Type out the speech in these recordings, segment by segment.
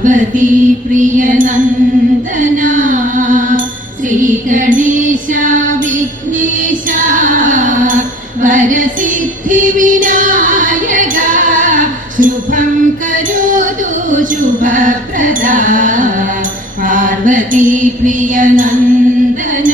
പാർവതി പ്രിയ നന്ദന ശ്രീ ഗണേശ വിഘ്നേശ വരസിദ്ധി വിനായക ശുഭം കരോതു ശുഭപ്രദ പാർവതി പ്രിയ നന്ദന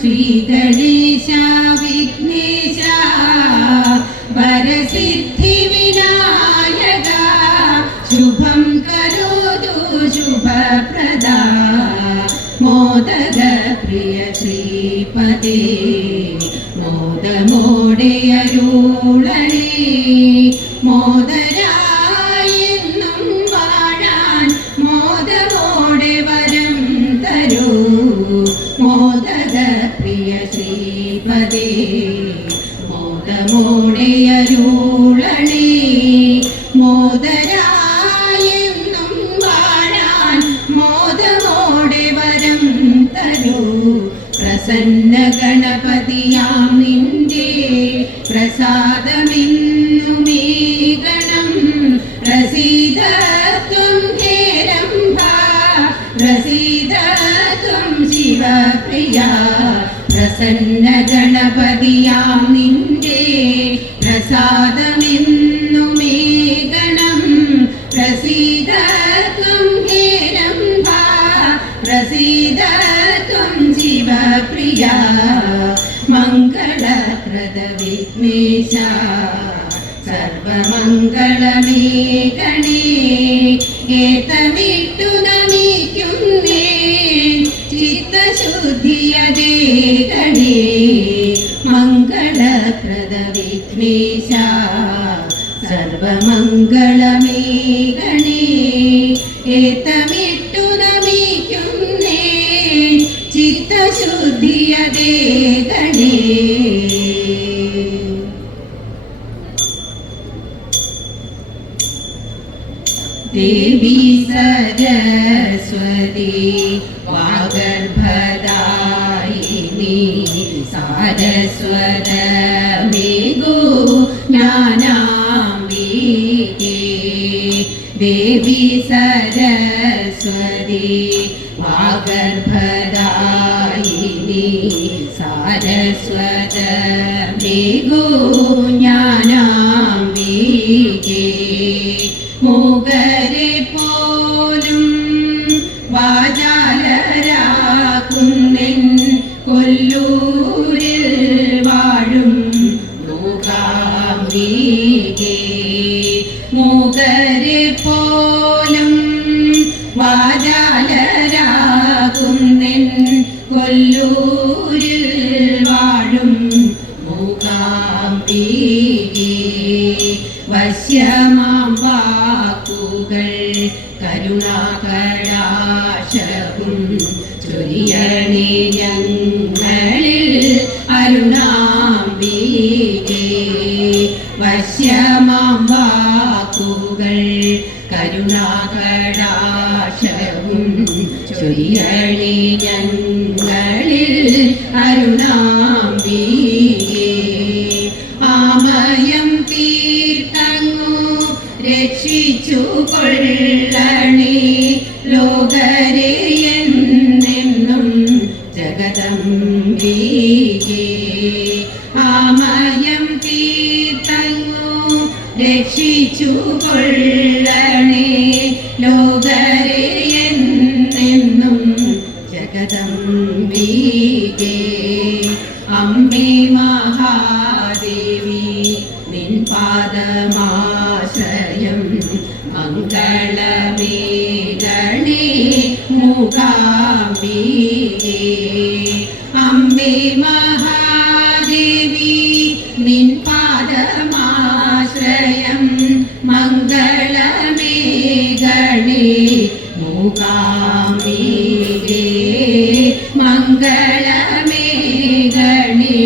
ശ്രീ ഗണേശ വിഘ്നേശ വരസിദ്ധി വിനായക ശുഭം കരോതു ശുഭപ്രദ മോദക പ്രിയ ശ്രീപദേ മോദമോടെ അരുളണേ മോദരായെന്നും വാഴാൻ മോദമോടെ വരം തരൂ മോദക പ്രിയ ശ്രീപദേ മോദമോടെ അരുളണേ മോദരായെന്നും വാഴാൻ മോദമോടെ വരം തരൂ പ്രസന്ന ഗണപതിയാം നിന്റെ പ്രസാദമെന്നുമേ ഗണം പ്രസീദത്വം ഹേരംഭ പ്രസീദത്വം ശിവപ്രിയ പ്രസന്ന ഗണപതിയാം നിന്റെ പ്രസാദമെന്നുമേ ഗണം പ്രസീദത്വം ഹേരംഭ പ്രസീദത്വം ശിവപ്രിയ മംഗളപ്രദ വിഘ്നേശ സർവമംഗളമേ ഗണേ ഏതമിട്ടു നമിക്കുന്നേ ചിത്തശുദ്ധിയതേ ഗണേ മംഗളപ്രദ വിഘ്നേശ സർവമംഗളമേ ഗണേ ഏതമിട്ടു നമിക്കുന്നേ ചിത്തശുദ്ധിയതേ ഗണേ ദേവി സരസ്വതി വാഗർഭദായിനി സാരസ്വതമേഗോ ജ്ഞാനാംബികേ ദേവി സരസ്വതി വാഗർഭദായിനി സാരസ്വതമേഗോ ജ്ഞാനാംബികേ മൂകരെ പോലും വാചാലരാകുന്നെൻ കൊല്ലൂരിൽ വാഴും മൂകാംബികേ മൂകരെ പോലും വാചാലരാകുന്നെൻ കൊല്ലൂരിൽ വാഴും മൂകാംബികേ വശ്യമാം വാക്കുകൾ കരുണാകടാശവും ചൊരിയണേ ഞങ്ങളിൽ അരുണാംബികേ വശ്യമാം വാക്കുകൾ കരുണാകടാശവും ചൊരിയണേ ഞങ്ങളിൽ അരുണാംബികേ ആമയം തീർത്തങ്ങു രക്ഷിച്ചു കൊള്ളണേ ലോകരെ എന്നെന്നും ജഗദംബികേ ആമയം തീർത്തങ്ങു രക്ഷിച്ചു കൊള്ളണേ ലോകരെ എന്നെന്നും ജഗദംബികേ അംബേ മഹാദേവി നിൻ പാദമാശ്രയം മംഗളമേ ഗണേ മൂകാംബികേ അംബേ മഹാദേവി നിൻ പാദമാശ്രയം മംഗളമേ ഗണേ മൂകാംബികേ മംഗളമേ ഗണേ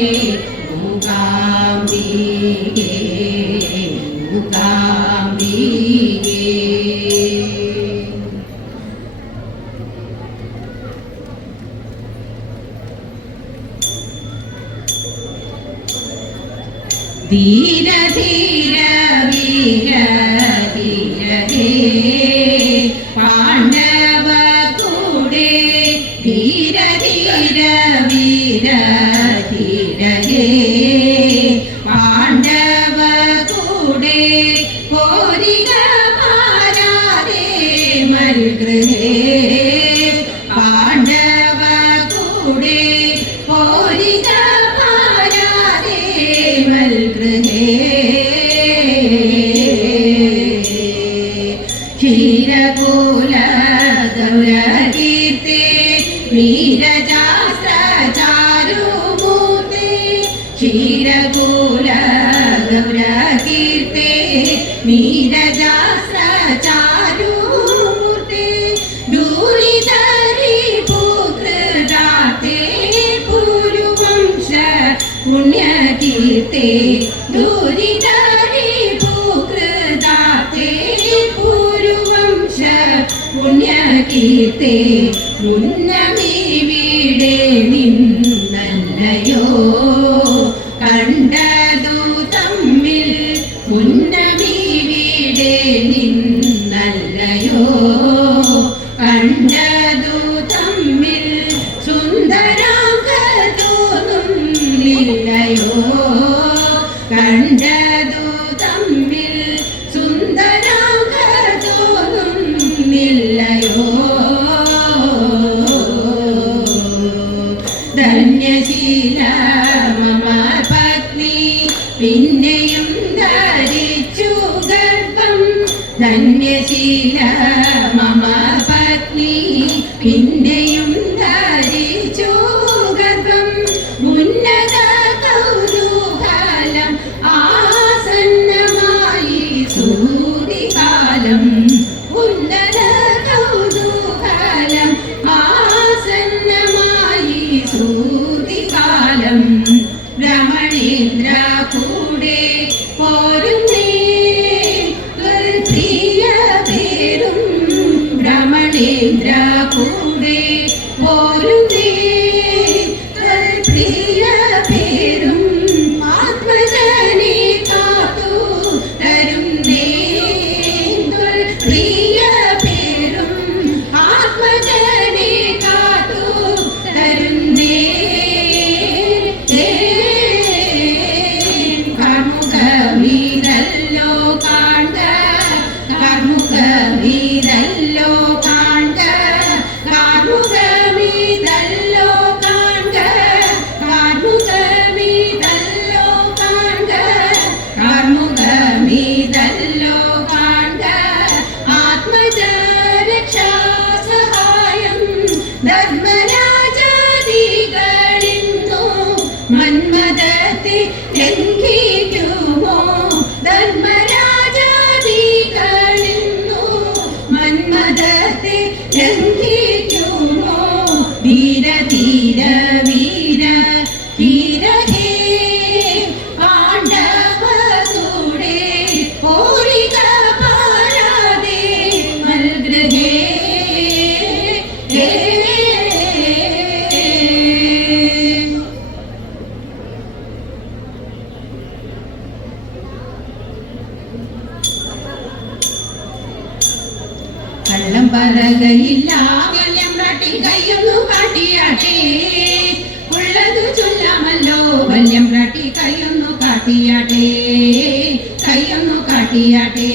മൂകാംബികേ മൂകാംബികേ ധീര ധീര വീര ധീര ഹേ ക്ഷീരകുല ഗൗരകീർത്തി വീരജാസ്ത്രചാരുമൂർത്തി ക്ഷീരകുല ഗൗരകീർത്തി വീരജാസ്ത്രചാരുമൂർത്തി ദൂരിതരി പുകൃതാത്തെ പുരുവംശ പുണ്യകീർത്തി ദൂരിതരി പുകൃതാത്തെ പുരുവംശ പുണ്യകീർത്തി മുന്നമിവിടെ നിന്നല്ലയോ കണ്ടതു തമ്മിൽ മുന്നമിവിടെ നിന്നല്ലയോ കണ്ടതു തമ്മിൽ സുന്ദരാംഗ തോന്നുന്നില്ലയോ കണ്ടതു തമ്മിൽ സുന്ദരാംഗ തോന്നുന്നില്ലയോ ധന്യശീല മമ പത്നി പിന്നെയും ധരിച്ചു ഗർഭം ധന്യശീല മമ പത്നി പിന്നെയും ധരിച്ചു ഗർഭം ഉന്നത കൗതൂഹലം ആസന്നമായി സൂതികാലം ഉന്നത കൗതൂഹലം ആസന്നമായി സൂതികാലം രമണീന്ദ്ര കൂടെ പോരുന്നേ പ്രിയ പേരും രമണീന്ദ്ര കൂടെ പോരുന്നേ പ്രിയ പേരും ആത്മജനെ കാത്തു തരുന്നേ പ്രിയ പേരും ആത്മജനെ കാത്തു തരുന്നേ കർമുഖമീതല്ലോ കാണ്ട കർമുഖമീതല്ലോ കാണ്ട കാർമുഖമീതല്ലോ കാണ്ട കാർമുഖമീതല്ലോ കാണ്ട കാർമുഖമീതല്ലോ കാണ്ട ആത്മജ രക്ഷാ സഹായം ധർമ്മരാജാദികളിന്നു മന്മദത്തെ ലംഘിക്കുമോ ധർമ്മരാജാദികളിന്നു മന്മദത്തെ ലംഘിക്കുമോ ധീര ധീര വീര ധീര ഹേ പാണ്ഡവരുടെ പോരിക പാരാതെ മൽഗൃഹേ കള്ളം പറകയില്ല വല്യം പ്രാട്ടി കയ്യൊന്നു കാട്ടിയാട്ടെ ഉള്ളതു ചൊല്ലാമല്ലോ വല്യം പ്രാട്ടി കയ്യൊന്നു കാട്ടിയാട്ടെ കയ്യൊന്നു കാട്ടിയാട്ടെ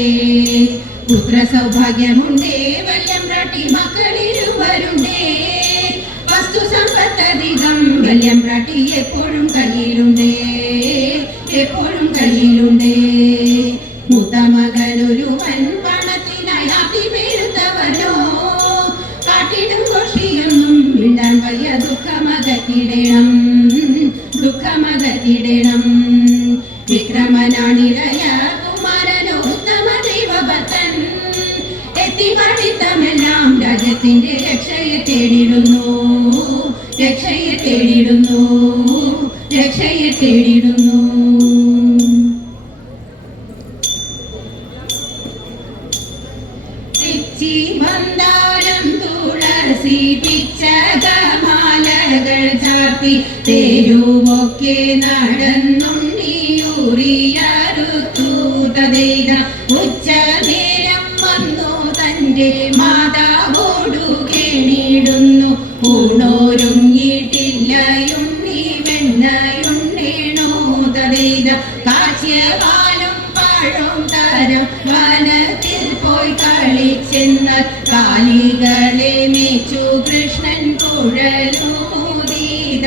പുത്ര സൗഭാഗ്യമുണ്ടേ വല്യം പ്രാട്ടി മക്കളിരുവരുണ്ടേ വസ്തു സമ്പത്തധികം വല്യം പ്രാട്ടി എപ്പോഴും കയ്യിലുണ്ടേ എപ്പോഴും കയ്യിലുണ്ടേ മൂത്ത മകനൊരുവൻ പണത്തിനായി അതിമെഴുത്തവനോ കാട്ടിടും കോഷിയൊന്നും മിണ്ടാൻ വയ്യ ദുഃഖമകറ്റിടണം ദുഃഖമകറ്റിടണം വിക്രമനാണിടയ കുമാരനോ ഉത്തമ ദൈവഭക്തൻ എത്തി പഠിത്തമെല്ലാം രാജ്യത്തിന്റെ രക്ഷയെ തേടിടുന്നു രക്ഷയെ തേടിടുന്നു രക്ഷയെ തേടിടുന്നു മന്ദാരം തുളസി പിച്ചകമാലകൾ ചാർത്തി തെരുവൊക്കെ നടന്നുണ്ടിയൂറിയറുത്തൂതതെയ്ത ഉച്ചനേരം വന്നു തന്റെ മാതാവോടു കേണിടുന്നു ഊണോരുങ്ങിയിട്ടില്ലയുണ്ണി വെണ്ണയുണ്ണേണോതതെയ്ത കാശ്യപാലും പഴം തരം വനത്തിൽ പോയി കളിച്ചെന്ന കാലികളെ മേച്ചു കൃഷ്ണൻ കുഴലൂതീത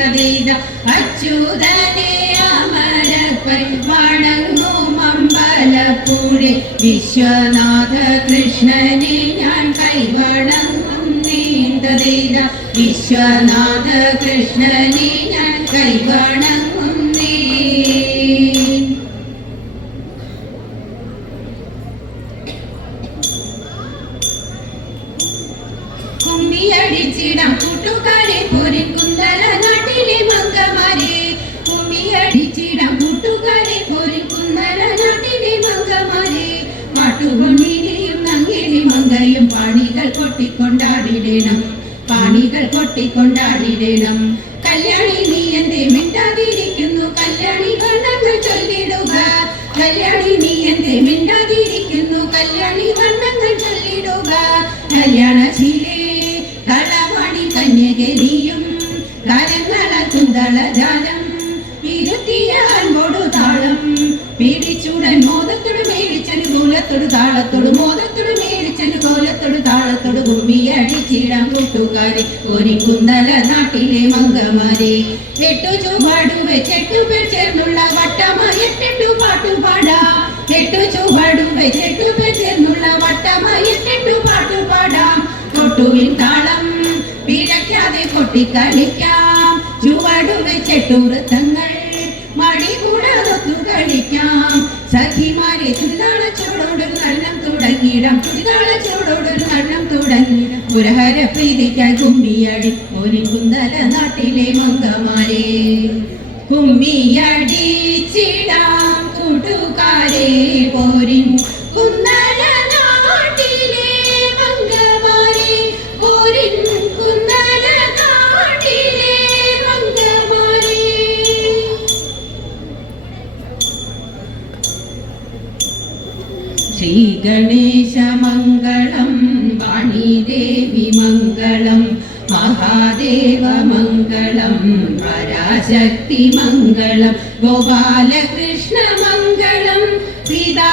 അച്യുതനെ അമരപ്പൻ വണങ്ങും അമ്പലപ്പൂ ഊരെ വിശ്വനാഥ കൃഷ്ണനെ ഞാൻ കൈവണങ്ങും നീന്തതേന വിശ്വനാഥ കൃഷ്ണനെ ഞാൻ കൈവണങ്ങും നീ കുമ്മിയടിച്ചിടാം കൂട്ടുകാരെ പോരിൻ കുന്തല നാട്ടിലെ മംഗമാരെ കുമ്മിയടിച്ചിടാം കൂട്ടുകാരെ പോരിൻ കുന്തല നാട്ടിലെ മംഗമാരെ പാട്ടുകൊണ്ടിരിയും നങ്ങിരി മങ്കയും പാണികൾ കൊട്ടിക്കൊണ്ടാടിടണം പാണികൾ കൊട്ടിക്കൊണ്ടാടിടണം കല്യാണി നീ എന്തേ മിണ്ടാതിരിക്കുന്നു കല്യാണി വർണ്ണങ്ങൾ ചൊല്ലിടുക കല്യാണി നീ എന്തേ മിണ്ടാതിരിക്കുന്നു കല്യാണി വർണ്ണങ്ങൾ ചൊല്ലിടുക കല്യാണശീലേ കളമണി കന്യകരിയും കരങ്ങള കുന്തളജാലം ഇരുത്തിയ അൻപോടു താളം പീഡിച്ചുടൻ മോദത്തോട് മേടിച്ചന് കോലത്തോട് താളത്തോട് മോദത്തോട് മേടിച്ചന് കോലത്തോട് താളത്തോട് ഭൂമിയടിച്ചിടാം കൂട്ടുകാരെ ഒരു കുന്തല നാട്ടിലെ മംഗമാരെ എട്ടു ചുവടു വെച്ചെട്ടു പേർ ചേർന്നുള്ള വട്ടമായി എട്ടെട്ടു പാട്ടും പാടാം എട്ടു ചുവടു വെച്ചെട്ടു പേർ ചേർന്നുള്ള വട്ടമായി എട്ടെട്ടു പാട്ടും പാടാം കൊട്ടുവിൻ താളം പിഴയ്ക്കാതെ കൊട്ടിക്കളിക്കാം ചുവടു വെച്ചെട്ടു വൃത്തങ്ങൾ മടി കൂടാതൊത്തു കളിക്കാം സഖിമാരെ ചുരിതാളച്ചോടോടൊരു നടനം തുടങ്ങിയിടാം ചുരിതാളച്ചോടോടൊരു നടനം തുടങ്ങിയിടാം പുരഹര പ്രീതിക്കായി കുമ്മിയടി ഒരു കുന്തല നാട്ടിലെ മംഗമാരെ കുമ്മിയടിച്ചിടാം കൂട്ടുകാരെ പോരിൻ കുന്തല നാട്ടിലെ മംഗമാരെ പോരിൻ കുന്തല നാട്ടിലെ മംഗമാരെ ശ്രീ ഗണേശ മംഗളം വാണിദേവി മംഗളം മഹാദേവ മംഗളം പരാശക്തി മംഗളം ഗോപാലകൃഷ്ണ മംഗളം സീതാ